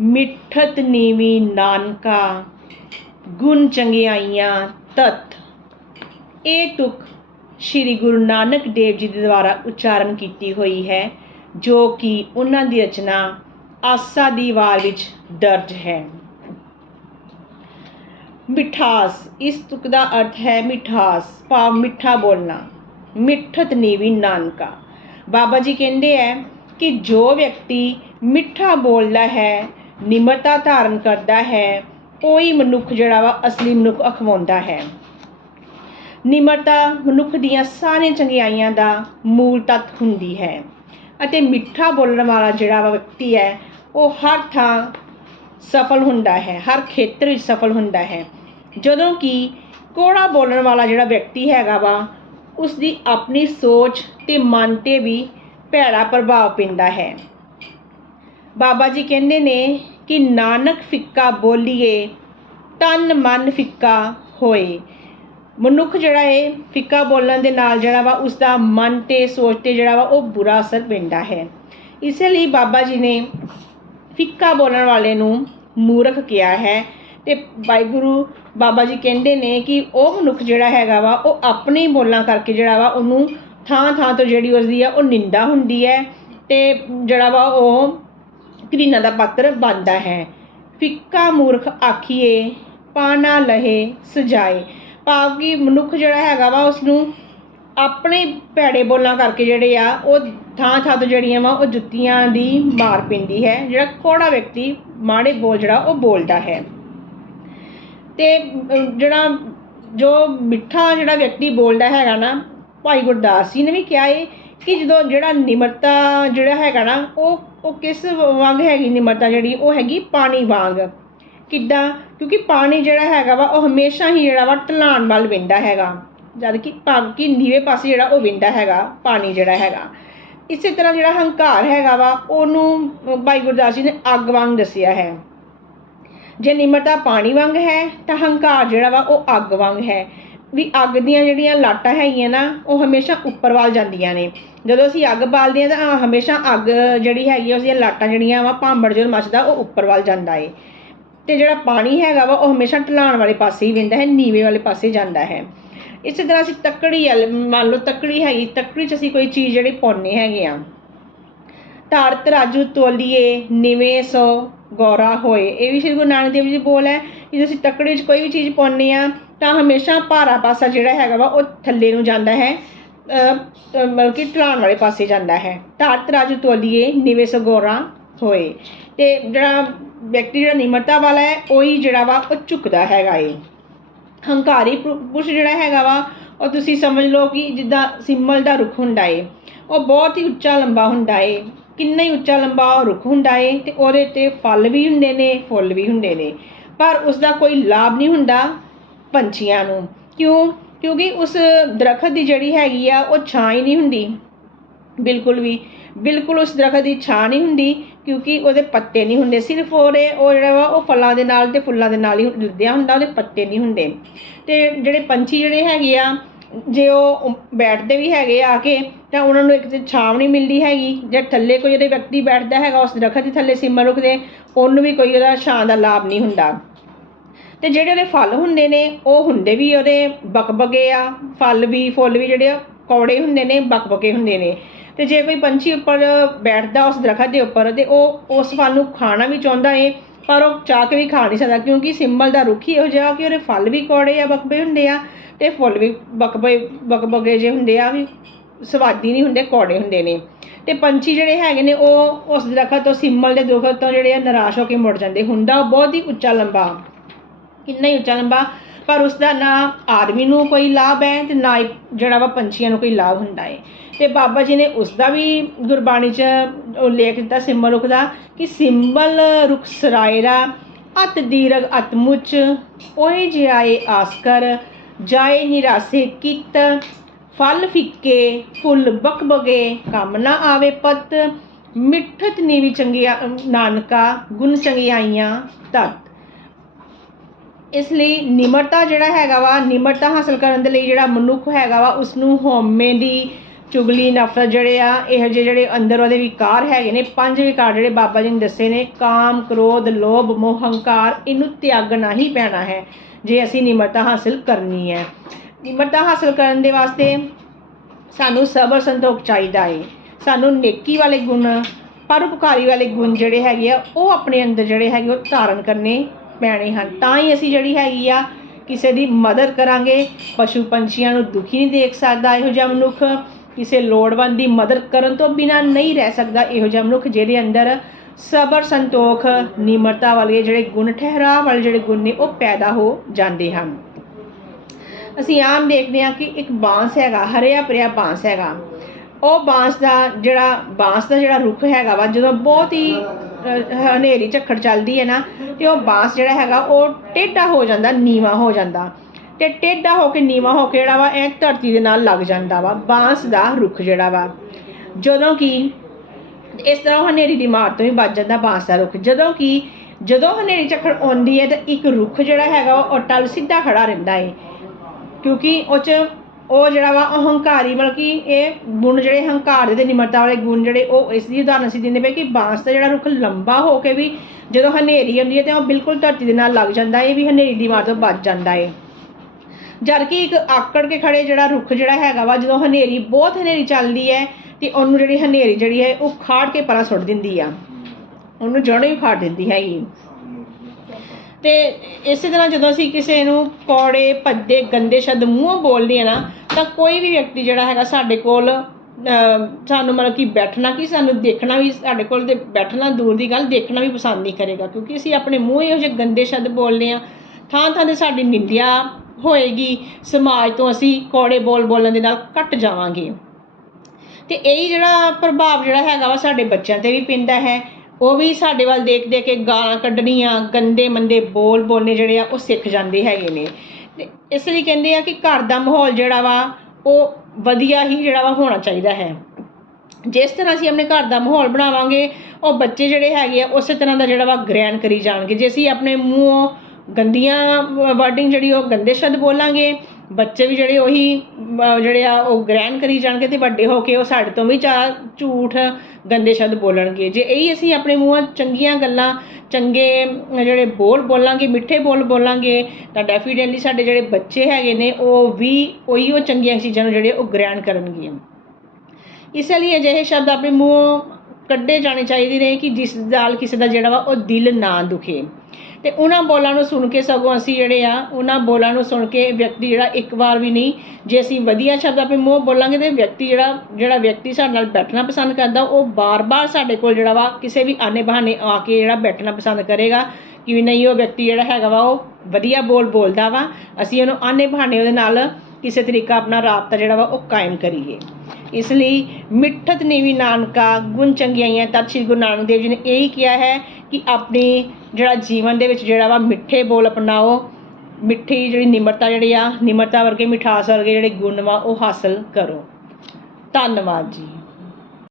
ਮਿੱਠਤ ਨੀਵੀ ਨਾਨਕਾ, ਗੁਣ ਚੰਗਿਆਈਆਂ ਤਤ। ਇਹ ਤੁਕ ਸ੍ਰੀ ਗੁਰੂ ਨਾਨਕ ਦੇਵ ਜੀ ਦੇ ਦੁਆਰਾ ਉਚਾਰਨ ਕੀਤੀ ਹੋਈ ਹੈ, ਜੋ ਕਿ ਉਹਨਾਂ ਦੀ ਰਚਨਾ ਆਸਾ ਦੀ ਵਾਰ ਵਿੱਚ ਦਰਜ ਹੈ। ਮਿਠਾਸ, ਇਸ ਤੁਕ ਦਾ ਅਰਥ ਹੈ ਮਿਠਾਸ, ਭਾਵ ਮਿੱਠਾ ਬੋਲਣਾ। ਮਿੱਠਤ ਨੀਵੀ ਨਾਨਕਾ। ਬਾਬਾ ਜੀ ਕਹਿੰਦੇ ਹੈ ਕਿ ਜੋ ਵਿਅਕਤੀ ਮਿੱਠਾ ਬੋਲਦਾ ਹੈ ਨਿਮਰਤਾ ਧਾਰਨ ਕਰਦਾ ਹੈ ਉਹੀ ਮਨੁੱਖ ਜਿਹੜਾ ਵਾ ਅਸਲੀ ਮਨੁੱਖ ਅਖਵਾਉਂਦਾ ਹੈ। ਨਿਮਰਤਾ ਮਨੁੱਖ ਦੀਆਂ ਸਾਰੀਆਂ ਚੰਗਿਆਈਆਂ ਦਾ ਮੂਲ ਤੱਤ ਹੁੰਦੀ ਹੈ ਅਤੇ ਮਿੱਠਾ ਬੋਲਣ ਵਾਲਾ ਜਿਹੜਾ ਵਾ ਵਿਅਕਤੀ ਹੈ, ਉਹ ਹਰ ਥਾਂ ਸਫਲ ਹੁੰਦਾ ਹੈ, ਹਰ ਖੇਤਰ ਵਿੱਚ ਸਫਲ ਹੁੰਦਾ ਹੈ। ਜਦੋਂ ਕਿ ਕੋੜਾ ਬੋਲਣ ਵਾਲਾ ਜਿਹੜਾ ਵਿਅਕਤੀ ਹੈਗਾ ਵਾ ਉਸ ਦੀ ਆਪਣੀ ਸੋਚ ਤੇ ਮਨ ਤੇ ਵੀ ਭੈੜਾ ਪ੍ਰਭਾਵ ਪੈਂਦਾ ਹੈ। ਬਾਬਾ ਜੀ ਕਹਿੰਦੇ ਨੇ ਕਿ ਨਾਨਕ ਫਿੱਕਾ ਬੋਲੀਏ, ਤਨ ਮਨ ਫਿੱਕਾ ਹੋਏ। ਮਨੁੱਖ ਜਿਹੜਾ ਹੈ ਫਿੱਕਾ ਬੋਲਣ ਦੇ ਨਾਲ ਜਿਹੜਾ ਵਾ ਉਸ ਦਾ ਮਨ ਤੇ ਸੋਚ ਤੇ ਜਿਹੜਾ ਵਾ, ਉਹ ਬੁਰਾ ਅਸਰ ਪੈਂਦਾ ਹੈ। ਇਸੇ ਲਈ ਬਾਬਾ ਜੀ ਨੇ ਫਿੱਕਾ ਬੋਲਣ ਵਾਲੇ ਨੂੰ ਮੂਰਖ ਕਿਹਾ ਹੈ ਤੇ ਵਾਹਿਗੁਰੂ ਬਾਬਾ ਜੀ ਕਹਿੰਦੇ ਨੇ ਕਿ ਉਹ ਮਨੁੱਖ ਜਿਹੜਾ ਹੈਗਾ ਵਾ, ਉਹ ਆਪਣੇ ਬੋਲਾਂ ਕਰਕੇ ਜਿਹੜਾ ਵਾ, ਉਹਨੂੰ ਥਾਂ ਥਾਂ ਤੋਂ ਜਿਹੜੀ ਉਸਦੀ ਆ, ਉਹ ਨਿੰਦਾ ਹੁੰਦੀ ਹੈ ਤੇ ਜਿਹੜਾ ਵਾ, ਉਹ ਘ੍ਰਿਣਾ ਦਾ ਪਾਤਰ ਬਣਦਾ ਹੈ। ਫਿੱਕਾ ਮੂਰਖ ਆਖੀਏ ਪਾਣਾ ਲਹੇ, ਸਜਾਏ। ਭਾਵ ਕਿ ਮਨੁੱਖ ਜਿਹੜਾ ਹੈਗਾ ਵਾ ਉਸ ਨੂੰ ਆਪਣੇ ਭੈੜੇ ਬੋਲਾਂ ਕਰਕੇ ਜਿਹੜੇ ਆ, ਉਹ ਥਾਂ ਥਾਂ ਤੋਂ ਜਿਹੜੀਆਂ ਵਾ, ਉਹ ਜੁੱਤੀਆਂ ਦੀ ਮਾਰ ਪੈਂਦੀ ਹੈ। ਜਿਹੜਾ ਕੋੜਾ ਵਿਅਕਤੀ, ਮਾੜੇ ਬੋਲ ਜਿਹੜਾ, ਉਹ ਬੋਲਦਾ ਹੈ। ਤੇ ਜਿਹੜਾ ਜੋ ਮਿੱਠਾ ਜਿਹੜਾ ਵਿਅਕਤੀ ਬੋਲਦਾ ਹੈਗਾ ਨਾ, ਭਾਈ ਗੁਰਦਾਸ ਜੀ ਨੇ ਵੀ ਕਿਹਾ ਏ ਕਿ ਜਦੋਂ ਜਿਹੜਾ ਨਿਮਰਤਾ ਜਿਹੜਾ ਹੈਗਾ ਨਾ, ਉਹ ਉਹ ਕਿਸ ਵਾਂਗ ਹੈਗੀ ਨਿਮਰਤਾ ਜਿਹੜੀ, ਉਹ ਹੈਗੀ ਪਾਣੀ ਵਾਂਗ। ਕਿੱਦਾਂ? ਕਿਉਂਕਿ ਪਾਣੀ ਜਿਹੜਾ ਹੈਗਾ ਵਾ, ਉਹ ਹਮੇਸ਼ਾ ਹੀ ਜਿਹੜਾ ਵਾ ਢਲਾਣ ਵੱਲ ਵਹਿੰਦਾ ਹੈਗਾ। ਜਦ ਕਿ ਭਾਵ ਕਿ ਨੀਵੇਂ ਪਾਸੇ ਜਿਹੜਾ ਉਹ ਵਹਿੰਦਾ ਹੈਗਾ, ਪਾਣੀ ਜਿਹੜਾ ਹੈਗਾ। ਇਸੇ ਤਰ੍ਹਾਂ ਜਿਹੜਾ ਹੰਕਾਰ ਹੈਗਾ ਵਾ, ਉਹਨੂੰ ਭਾਈ ਗੁਰਦਾਸ ਜੀ ਨੇ ਅੱਗ ਵਾਂਗ ਦੱਸਿਆ ਹੈ। ਜੇ ਨਿਮਰਤਾ ਪਾਣੀ ਵਾਂਗ ਹੈ, ਤਾਂ ਹੰਕਾਰ ਜਿਹੜਾ ਵਾ, ਉਹ ਅੱਗ ਵਾਂਗ ਹੈ। ਵੀ ਅੱਗ ਦੀਆਂ ਜਿਹੜੀਆਂ ਲਾਟਾਂ ਹੈਗੀਆਂ ਨਾ, ਉਹ ਹਮੇਸ਼ਾ ਉੱਪਰ ਵੱਲ ਜਾਂਦੀਆਂ ਨੇ। ਜਦੋਂ ਅਸੀਂ ਅੱਗ ਬਾਲਦੇ ਹਾਂ ਤਾਂ ਹਮੇਸ਼ਾ ਅੱਗ ਜਿਹੜੀ ਹੈਗੀ ਆ ਉਸਦੀਆਂ ਲਾਟਾਂ ਜਿਹੜੀਆਂ ਵਾ, ਭਾਂਬੜ ਜਦੋਂ ਮੱਚਦਾ, ਉਹ ਉੱਪਰ ਵੱਲ ਜਾਂਦਾ ਏ। ਤੇ ਜਿਹੜਾ ਪਾਣੀ ਹੈਗਾ ਵਾ, ਉਹ ਹਮੇਸ਼ਾ ਢਲਾਣ ਵਾਲੇ ਪਾਸੇ ਹੀ ਵਹਿੰਦਾ ਹੈ, ਨੀਵੇਂ ਵਾਲੇ ਪਾਸੇ ਜਾਂਦਾ ਹੈ। ਇਸੇ ਤਰ੍ਹਾਂ ਅਸੀਂ ਤੱਕੜੀ ਵੱਲ ਮੰਨ ਲਓ ਤੱਕੜੀ ਹੈਗੀ, ਤੱਕੜੀ 'ਚ ਅਸੀਂ ਕੋਈ ਚੀਜ਼ ਜਿਹੜੀ ਪਾਉਂਦੇ ਹੈਗੇ ਆ। ਧਾਰ ਤਰਾਜੂ ਤੋਲੀਏ, ਨਿਵੇਂ ਸੋ ਗੌਰਾ ਹੋਏ, ਇਹ ਵੀ ਸ਼੍ਰੀ ਗੁਰੂ ਨਾਨਕ ਦੇਵ ਜੀ ਦੀ ਬੋਲ ਹੈ ਜਦੋਂ ਅਸੀਂ ਤੱਕੜੀ 'ਚ ਕੋਈ ਵੀ ਚੀਜ਼ ਪਾਉਂਦੇ ਆ ਤਾਂ ਹਮੇਸ਼ਾ ਭਾਰਾ ਪਾਸਾ ਜਿਹੜਾ ਹੈਗਾ ਵਾ, ਉਹ ਥੱਲੇ ਨੂੰ ਜਾਂਦਾ ਹੈ ਮਤਲਬ ਕਿ ਢਲਾਣ ਵਾਲੇ ਪਾਸੇ ਜਾਂਦਾ ਹੈ। ਧਾਰ ਤਰਾਜੂ ਤੋਲੀਏ, ਨਿਵੇਂ ਸੋ ਹੋਏ। ਤੇ ਜਿਹੜਾ ਵਿਅਕਤੀ ਜਿਹੜਾ ਨਿਮਰਤਾ ਵਾਲਾ ਹੈ, ਉਹੀ ਜਿਹੜਾ ਵਾ, ਉਹ ਝੁਕਦਾ ਹੈਗਾ ਏ। ਹੰਕਾਰੀ ਪੁਰਸ਼ ਜਿਹੜਾ ਹੈਗਾ ਵਾ, ਉਹ ਤੁਸੀਂ ਸਮਝ ਲਓ ਕਿ ਜਿੱਦਾਂ ਸਿੰਮਲ ਦਾ ਰੁੱਖ ਹੁੰਦਾ ਏ, ਉਹ ਬਹੁਤ ਹੀ ਉੱਚਾ ਲੰਬਾ ਹੁੰਦਾ ਏ। ਕਿੰਨਾ ਹੀ ਉੱਚਾ ਲੰਬਾ ਉਹ ਰੁੱਖ ਹੁੰਦਾ ਏ, ਤੇ ਉਹਦੇ ਤੇ ਫਲ ਵੀ ਹੁੰਦੇ ਨੇ, ਫੁੱਲ ਵੀ ਹੁੰਦੇ ਨੇ। ਪਰ ਉਸ ਦਾ ਕੋਈ ਲਾਭ ਨਹੀਂ ਹੁੰਦਾ। ਪੰਛੀਆਂ ਨੂੰ। ਕਿਉਂ? ਕਿਉਂਕਿ ਉਸ ਦਰਖਤ ਦੀ ਜਿਹੜੀ ਹੈਗੀ ਆ, ਉਹ ਛਾਂ ਹੀ ਨਹੀਂ ਹੁੰਦੀ। ਬਿਲਕੁਲ ਵੀ। ਬਿਲਕੁਲ ਉਸ ਦਰਖਤ ਦੀ ਛਾਂ ਨਹੀਂ ਹੁੰਦੀ, ਕਿਉਂਕਿ ਉਹਦੇ ਪੱਤੇ ਨਹੀਂ ਹੁੰਦੇ। ਸਿਰਫ ਉਹਦੇ, ਉਹ ਜਿਹੜਾ ਵਾ, ਉਹ ਫਲਾਂ ਦੇ ਨਾਲ ਤੇ ਫੁੱਲਾਂ ਦੇ ਨਾਲ ਹੀ ਲੱਦਿਆ ਹੁੰਦਾ, ਉਹਦੇ ਪੱਤੇ ਨਹੀਂ ਹੁੰਦੇ। ਤੇ ਜਿਹੜੇ ਪੰਛੀ ਜਿਹੜੇ ਹੈਗੇ ਆ, ਜੇ ਉਹ ਬੈਠਦੇ ਵੀ ਹੈਗੇ ਆ ਕੇ, ਤਾਂ ਉਹਨਾਂ ਨੂੰ ਇੱਕ ਤੇ ਛਾਂ ਨਹੀਂ ਮਿਲਦੀ ਹੈਗੀ। ਜੇ ਥੱਲੇ ਕੋਈ ਜਿਹੜੇ ਵਿਅਕਤੀ ਬੈਠਦਾ ਹੈਗਾ, ਉਸ ਦਰਖਤ ਦੇ ਥੱਲੇ ਸਿਮਰ ਰੁਕਦੇ, ਉਹਨੂੰ ਵੀ ਕੋਈ ਉਹਦਾ ਛਾਂ ਦਾ ਲਾਭ ਨਹੀਂ ਹੁੰਦਾ। ਤੇ ਜਿਹੜੇ ਉਹਦੇ ਫਲ ਹੁੰਦੇ ਨੇ, ਉਹ ਹੁੰਦੇ ਵੀ ਉਹਦੇ ਬਕਬਗੇ ਆ, ਫਲ ਵੀ, ਫੁੱਲ ਵੀ ਜਿਹੜੇ ਆ ਕੌੜੇ ਹੁੰਦੇ ਨੇ ਬਕਬਗੇ ਹੁੰਦੇ ਨੇ। ਤੇ ਜੇ ਕੋਈ ਪੰਛੀ ਉੱਪਰ ਬੈਠਦਾ ਉਸ ਦਰਖਤ ਦੇ ਉੱਪਰ ਤੇ ਉਹ ਉਸ ਫਲ ਨੂੰ ਖਾਣਾ ਵੀ ਚਾਹੁੰਦਾ ਏ, ਪਰ ਉਹ ਚਾਹ ਕੇ ਵੀ ਖਾ ਨਹੀਂ ਸਕਦਾ, ਕਿਉਂਕਿ ਸਿੰਬਲ ਦਾ ਰੁੱਖ ਹੀ ਇਹੋ ਜਿਹਾ ਕਿ ਉਹਦੇ ਫਲ ਵੀ ਕੌੜੇ ਆ, ਬਕਬੇ ਹੁੰਦੇ ਆ ਤੇ ਫੁੱਲ ਵੀ ਬਕਬੇ ਬਕਬਗੇ ਜੇ ਹੁੰਦੇ ਆ ਵੀ ਸਵਾਦੀ ਨਹੀਂ ਹੁੰਦੇ, ਕੌੜੇ ਹੁੰਦੇ ਨੇ। ਤੇ ਪੰਛੀ ਜਿਹੜੇ ਹੈਗੇ ਨੇ, ਉਹ ਉਸ ਦਰਖਤ ਤੋਂ, ਸਿੰਬਲ ਦੇ ਦਰਖਤ ਤੋਂ ਜਿਹੜੇ ਆ, ਨਿਰਾਸ਼ ਹੋ ਕੇ ਮੁੜ ਜਾਂਦੇ। ਹੁੰਦਾ ਉਹ ਬਹੁਤ ਹੀ ਉੱਚਾ, ਲੰਬਾ। ਕਿੰਨਾ ਹੀ ਉੱਚਾ ਲੰਬਾ, ਪਰ ਉਸ ਦਾ ਨਾ ਆਦਮੀ ਨੂੰ ਕੋਈ ਲਾਭ ਹੈ ਤੇ ਨਾ ਹੀ ਜਿਹੜਾ ਵਾ ਪੰਛੀਆਂ ਨੂੰ ਕੋਈ ਲਾਭ ਹੁੰਦਾ ਹੈ ਤੇ ਬਾਬਾ ਜੀ ਨੇ ਉਸ ਦਾ ਵੀ ਗੁਰਬਾਣੀ 'ਚ ਉਲੇਖ ਦਿੱਤਾ ਸਿੰਬਲ ਰੁੱਖ ਦਾ ਕਿ ਸਿੰਬਲ ਰੁੱਖ ਸਰਾਇਰਾ, ਅਤ ਦੀਰਘ ਅਤ ਮੁੱਚ ਓਏ ਜਿਆਏ ਆਸਕਰ ਜਾਏ ਨਿਰਾਸੇ ਕਿਤ, ਫਲ ਫਿੱਕੇ, ਫੁੱਲ ਬਕਬਗੇ ਕੰਮ ਨਾ ਆਵੇ ਪਤ, ਮਿੱਠਤ ਨੀਵੀ ਚੰਗਿਆ ਨਾਨਕਾ, ਗੁਣ ਚੰਗਿਆਈਆਂ ਤਤ। ਇਸ ਲਈ ਨਿਮਰਤਾ ਜਿਹੜਾ ਹੈਗਾ ਵਾ, ਨਿਮਰਤਾ ਹਾਸਲ ਕਰਨ ਦੇ ਲਈ ਜਿਹੜਾ ਮਨੁੱਖ ਹੈਗਾ ਵਾ ਉਸ ਨੂੰ ਹਉਮੈ ਦੀ ਚੁਗਲੀ, ਨਫ਼ਰਤ ਜਿਹੜੇ ਆ, ਇਹੋ ਜਿਹੇ ਜਿਹੜੇ ਅੰਦਰ ਉਹਦੇ ਵਿਕਾਰ ਹੈਗੇ ਨੇ, ਪੰਜ ਵਿਕਾਰ ਜਿਹੜੇ ਬਾਬਾ ਜੀ ਨੇ ਦੱਸੇ ਨੇ, ਕਾਮ, ਕ੍ਰੋਧ, ਲੋਭ, ਮੋਹ, ਹੰਕਾਰ, ਇਹਨੂੰ ਤਿਆਗਣਾ ਹੀ ਪੈਣਾ ਹੈ, ਜੇ ਅਸੀਂ ਨਿਮਰਤਾ ਹਾਸਲ ਕਰਨੀ ਹੈ। ਨਿਮਰਤਾ ਹਾਸਲ ਕਰਨ ਦੇ ਵਾਸਤੇ ਸਾਨੂੰ ਸਬਰ ਸੰਤੋਖ ਚਾਹੀਦਾ ਹੈ ਸਾਨੂੰ ਨੇਕੀ ਵਾਲੇ ਗੁਣ, ਪਰਉਪਕਾਰੀ ਵਾਲੇ ਗੁਣ ਜਿਹੜੇ ਹੈਗੇ ਆ, ਉਹ ਆਪਣੇ ਅੰਦਰ ਜਿਹੜੇ ਹੈਗੇ ਉਹ ਧਾਰਨ ਕਰਨੇ ਪੈਣੇ ਹਨ। ਤਾਂ ਹੀ ਅਸੀਂ ਜਿਹੜੀ ਹੈਗੀ ਆ, ਕਿਸੇ ਦੀ ਮਦਦ ਕਰਾਂਗੇ। ਪਸ਼ੂ ਪੰਛੀਆਂ ਨੂੰ ਦੁਖੀ ਨਹੀਂ ਦੇਖ ਸਕਦਾ ਇਹੋ ਜਿਹਾ ਮਨੁੱਖ। ਕਿਸੇ ਲੋੜਵੰਦ ਦੀ ਮਦਦ ਕਰਨ ਤੋਂ ਬਿਨਾਂ ਨਹੀਂ ਰਹਿ ਸਕਦਾ ਇਹੋ ਜਿਹਾ ਮਨੁੱਖ, ਜਿਹਦੇ ਅੰਦਰ ਸਬਰ, ਸੰਤੋਖ, ਨਿਮਰਤਾ ਵਾਲੇ ਜਿਹੜੇ ਗੁਣ ਠਹਿਰਾ ਵਾਲੇ ਜਿਹੜੇ ਗੁਣ ਨੇ, ਉਹ ਪੈਦਾ ਹੋ ਜਾਂਦੇ ਹਨ। ਅਸੀਂ ਆਮ ਦੇਖਦੇ ਹਾਂ ਕਿ ਇੱਕ ਬਾਂਸ ਹੈਗਾ, ਹਰਿਆ ਭਰਿਆ ਬਾਂਸ ਹੈਗਾ। ਉਹ ਬਾਂਸ ਦਾ ਜਿਹੜਾ, ਬਾਂਸ ਦਾ ਜਿਹੜਾ ਰੁੱਖ ਹੈਗਾ ਵਾ, ਜਦੋਂ ਬਹੁਤ ਹੀ ਹਨੇਰੀ ਝੱਖੜ ਚੱਲਦੀ ਹੈ ਨਾ, ਤੇ ਉਹ ਬਾਂਸ ਜਿਹੜਾ ਹੈਗਾ, ਉਹ ਟੇਢਾ ਹੋ ਜਾਂਦਾ, ਨੀਵਾ ਹੋ ਜਾਂਦਾ। ਤੇ ਟੇਢਾ ਹੋ ਕੇ ਨੀਵਾ ਹੋ ਕੇ ਜਿਹੜਾ ਵਾ ਇਹ ਧਰਤੀ ਦੇ ਨਾਲ ਲੱਗ ਜਾਂਦਾ ਵਾ, ਬਾਂਸ ਦਾ ਰੁੱਖ ਜਿਹੜਾ ਵਾ। ਜਦੋਂ ਕਿ ਇਸ ਤਰ੍ਹਾਂ ਉਹ ਹਨੇਰੀ ਦੀ ਮਾਰ ਤੋਂ ਵੀ ਬਚ ਜਾਂਦਾ, ਬਾਂਸ ਦਾ ਰੁੱਖ। ਜਦੋਂ ਕਿ ਜਦੋਂ ਹਨੇਰੀ ਝੱਖੜ ਆਉਂਦੀ ਹੈ, ਤਾਂ ਇੱਕ ਰੁੱਖ ਜਿਹੜਾ ਹੈਗਾ, ਉਹ ਟਲ ਸਿੱਧਾ ਖੜਾ ਰਹਿੰਦਾ ਹੈ ਕਿਉਂਕਿ ਉਹ 'ਚ ਉਹ ਜਿਹੜਾ ਵਾ, ਉਹ ਹੰਕਾਰੀ, ਮਤਲਬ ਕਿ ਇਹ ਗੁਣ ਜਿਹੜੇ ਹੰਕਾਰ ਦੇ ਤੇ ਨਿਮਰਤਾ ਵਾਲੇ ਗੁਣ ਜਿਹੜੇ, ਉਹ ਇਸ ਦੀ ਉਦਾਹਰਨ ਅਸੀਂ ਦਿੰਦੇ ਪਏ ਕਿ ਬਾਂਸ ਦਾ ਜਿਹੜਾ ਰੁੱਖ ਲੰਬਾ ਹੋ ਕੇ ਵੀ ਜਦੋਂ ਹਨੇਰੀ ਆਉਂਦੀ ਹੈ ਤੇ ਉਹ ਬਿਲਕੁਲ ਧਰਤੀ ਦੇ ਨਾਲ ਲੱਗ ਜਾਂਦਾ ਹੈ, ਇਹ ਵੀ ਹਨੇਰੀ ਦੀ ਮਾਰ ਤੋਂ ਬਚ ਜਾਂਦਾ ਹੈ। ਜਦਕਿ ਇੱਕ ਆਕੜ ਕੇ ਖੜੇ ਜਿਹੜਾ ਰੁੱਖ ਜਿਹੜਾ ਹੈਗਾ ਵਾ, ਜਦੋਂ ਹਨੇਰੀ, ਬਹੁਤ ਹਨੇਰੀ ਚੱਲਦੀ ਹੈ, ਤੇ ਉਹਨੂੰ ਜਿਹੜੀ ਹਨੇਰੀ ਜਿਹੜੀ ਹੈ, ਉਹ ਖਾੜ ਕੇ ਪਰਾਂ ਸੁੱਟ ਦਿੰਦੀ ਆ। ਉਹਨੂੰ ਜੜੋਂ ਹੀ ਖਾੜ ਦਿੰਦੀ ਹੈਗੀ ਤੇ ਇਸੇ ਤਰ੍ਹਾਂ ਜਦੋਂ ਅਸੀਂ ਕਿਸੇ ਨੂੰ ਕੌੜੇ, ਭੱਦੇ, ਗੰਦੇ ਸ਼ਬਦ ਮੂੰਹੋਂ ਬੋਲਦੇ ਆ ਨਾ, ਤਾਂ ਕੋਈ ਵੀ ਵਿਅਕਤੀ ਜਿਹੜਾ ਹੈਗਾ ਸਾਡੇ ਕੋਲ ਸਾਨੂੰ ਮਤਲਬ ਕਿ ਬੈਠਣਾ ਕੀ ਸਾਨੂੰ ਦੇਖਣਾ ਵੀ, ਸਾਡੇ ਕੋਲ ਤੇ ਬੈਠਣਾ ਦੂਰ ਦੀ ਗੱਲ ਦੇਖਣਾ ਵੀ ਪਸੰਦ ਨਹੀਂ ਕਰੇਗਾ, ਕਿਉਂਕਿ ਅਸੀਂ ਆਪਣੇ ਮੂੰਹ ਇਹੋ ਜਿਹੇ ਗੰਦੇ ਸ਼ਬਦ ਬੋਲਦੇ ਆ ਥਾਂ ਥਾਂ ਤੇ ਸਾਡੀ ਨਿੰਦਿਆ ਹੋਏਗੀ, ਸਮਾਜ ਤੋਂ ਅਸੀਂ ਕੌੜੇ ਬੋਲ ਬੋਲਣ ਦੇ ਨਾਲ ਕੱਟ ਜਾਵਾਂਗੇ। ਤੇ ਇਹੀ ਜਿਹੜਾ ਪ੍ਰਭਾਵ ਜਿਹੜਾ ਹੈਗਾ ਵਾ ਸਾਡੇ ਬੱਚਿਆਂ ਤੇ ਵੀ ਪੈਂਦਾ ਹੈ। ਉਹ ਵੀ ਸਾਡੇ ਵੱਲ ਦੇਖ ਦੇਖ ਕੇ ਗਾਲਾਂ ਕੱਢਣੀਆਂ, ਗੰਦੇ ਮੰਦੇ ਬੋਲ ਬੋਲਨੇ ਜਿਹੜੇ ਆ, ਉਹ ਸਿੱਖ ਜਾਂਦੇ ਹੈਗੇ ਨੇ। ਤੇ ਇਸ ਲਈ ਕਹਿੰਦੇ ਆ ਕਿ ਘਰ ਦਾ ਮਾਹੌਲ ਜਿਹੜਾ ਵਾ, ਉਹ ਵਧੀਆ ਹੀ ਜਿਹੜਾ ਵਾ ਹੋਣਾ ਚਾਹੀਦਾ ਹੈ। ਜਿਸ ਤਰ੍ਹਾਂ ਅਸੀਂ ਆਪਣੇ ਘਰ ਦਾ ਮਾਹੌਲ ਬਣਾਵਾਂਗੇ, ਉਹ ਬੱਚੇ ਜਿਹੜੇ ਹੈਗੇ ਆ, ਉਸੇ ਤਰ੍ਹਾਂ ਦਾ ਜਿਹੜਾ ਵਾ ਗ੍ਰਹਿਣ ਕਰੀ ਜਾਣਗੇ। ਜੇ ਅਸੀਂ ਆਪਣੇ ਮੂੰਹੋਂ ਗੰਦੀਆਂ ਵਰਡਿੰਗ ਜਿਹੜੀ ਉਹ ਗੰਦੇ ਸ਼ਬਦ ਬੋਲਾਂਗੇ ਬੱਚੇ ਵੀ ਜਿਹੜੇ ਉਹੀ ਜਿਹੜੇ ਆ ਉਹ ਗ੍ਰਹਿਣ ਕਰੀ ਜਾਣਗੇ ਤੇ ਵੱਡੇ ਹੋ ਕੇ ਉਹ ਸਾਡੇ ਤੋਂ ਵੀ ਚਾ ਝੂਠ, ਗੰਦੇ ਸ਼ਬਦ ਬੋਲਣਗੇ। ਜੇ ਇਹੀ ਅਸੀਂ ਆਪਣੇ ਮੂੰਹੋਂ ਚੰਗੀਆਂ ਗੱਲਾਂ, ਚੰਗੇ, ਜਿਹੜੇ ਬੋਲ ਬੋਲਾਂਗੇ, ਮਿੱਠੇ ਬੋਲ ਬੋਲਾਂਗੇ, ਤਾਂ ਡੈਫੀਨੇਟਲੀ ਸਾਡੇ ਜਿਹੜੇ ਬੱਚੇ ਹੈਗੇ ਨੇ, ਉਹ ਵੀ ਉਹੀ ਉਹ ਚੰਗੀਆਂ ਚੀਜ਼ਾਂ ਨੂੰ ਜਿਹੜੇ ਉਹ ਗ੍ਰਹਿਣ ਕਰਨਗੇ ਇਸ ਲਈ ਅਜਿਹੇ ਸ਼ਬਦ ਆਪਣੇ ਮੂੰਹੋਂ ਕੱਢੇ ਜਾਣੇ ਚਾਹੀਦੇ ਨੇ ਕਿ ਜਿਸ ਨਾਲ ਕਿਸੇ ਦਾ ਜਿਹੜਾ ਵਾ ਉਹ ਦਿਲ ਨਾ ਦੁਖੇ। ਤੇ ਉਹਨਾਂ ਬੋਲਾਂ ਨੂੰ ਸੁਣ ਕੇ ਸਗੋਂ ਅਸੀਂ ਜਿਹੜੇ ਆ, ਉਹਨਾਂ ਬੋਲਾਂ ਨੂੰ ਸੁਣ ਕੇ ਵਿਅਕਤੀ ਜਿਹੜਾ ਇੱਕ ਵਾਰ ਵੀ ਨਹੀਂ, ਜੇ ਅਸੀਂ ਵਧੀਆ ਸ਼ਬਦ ਆਪਣੇ ਮੂੰਹ ਬੋਲਾਂਗੇ ਤੇ ਵਿਅਕਤੀ ਜਿਹੜਾ ਜਿਹੜਾ ਵਿਅਕਤੀ ਸਾਡੇ ਨਾਲ ਬੈਠਣਾ ਪਸੰਦ ਕਰਦਾ, ਉਹ ਬਾਰ-ਬਾਰ ਸਾਡੇ ਕੋਲ ਜਿਹੜਾ ਵਾ, ਕਿਸੇ ਵੀ ਆਨੇ ਬਹਾਨੇ ਆ ਕੇ ਜਿਹੜਾ ਬੈਠਣਾ ਪਸੰਦ ਕਰੇਗਾ ਕਿ ਵੀ ਨਹੀਂ, ਉਹ ਵਿਅਕਤੀ ਜਿਹੜਾ ਹੈਗਾ ਵਾ, ਉਹ ਵਧੀਆ ਬੋਲ ਬੋਲਦਾ ਵਾ, ਅਸੀਂ ਉਹਨੂੰ ਆਨੇ ਬਹਾਨੇ ਉਹਦੇ ਨਾਲ ਕਿਸੇ ਤਰੀਕਾ ਆਪਣਾ ਰਾਬਤਾ ਜਿਹੜਾ ਵਾ, ਉਹ ਕਾਇਮ ਕਰੀਏ। ਇਸ ਲਈ ਮਿੱਠਤ ਨੀਵੀ ਨਾਨਕਾ, ਗੁਣ ਚੰਗਿਆਈਆਂ, ਤਦ ਸ਼੍ਰੀ ਗੁਰੂ ਨਾਨਕ ਦੇਵ ਜੀ ਨੇ ਇਹੀ ਕਿਹਾ ਹੈ ਕਿ ਆਪਣੀ ਜਿਹੜਾ ਜੀਵਨ ਦੇ ਵਿੱਚ ਜਿਹੜਾ ਵਾ ਮਿੱਠੇ ਬੋਲ ਅਪਣਾਓ, ਮਿੱਠੀ ਜਿਹੜੀ ਨਿਮਰਤਾ ਜਿਹੜੀ ਆ, ਨਿਮਰਤਾ ਵਰਗੇ ਮਿਠਾਸ ਵਰਗੇ ਜਿਹੜੇ ਗੁਣ ਵਾ, ਉਹ ਹਾਸਲ ਕਰੋ। ਧੰਨਵਾਦ ਜੀ।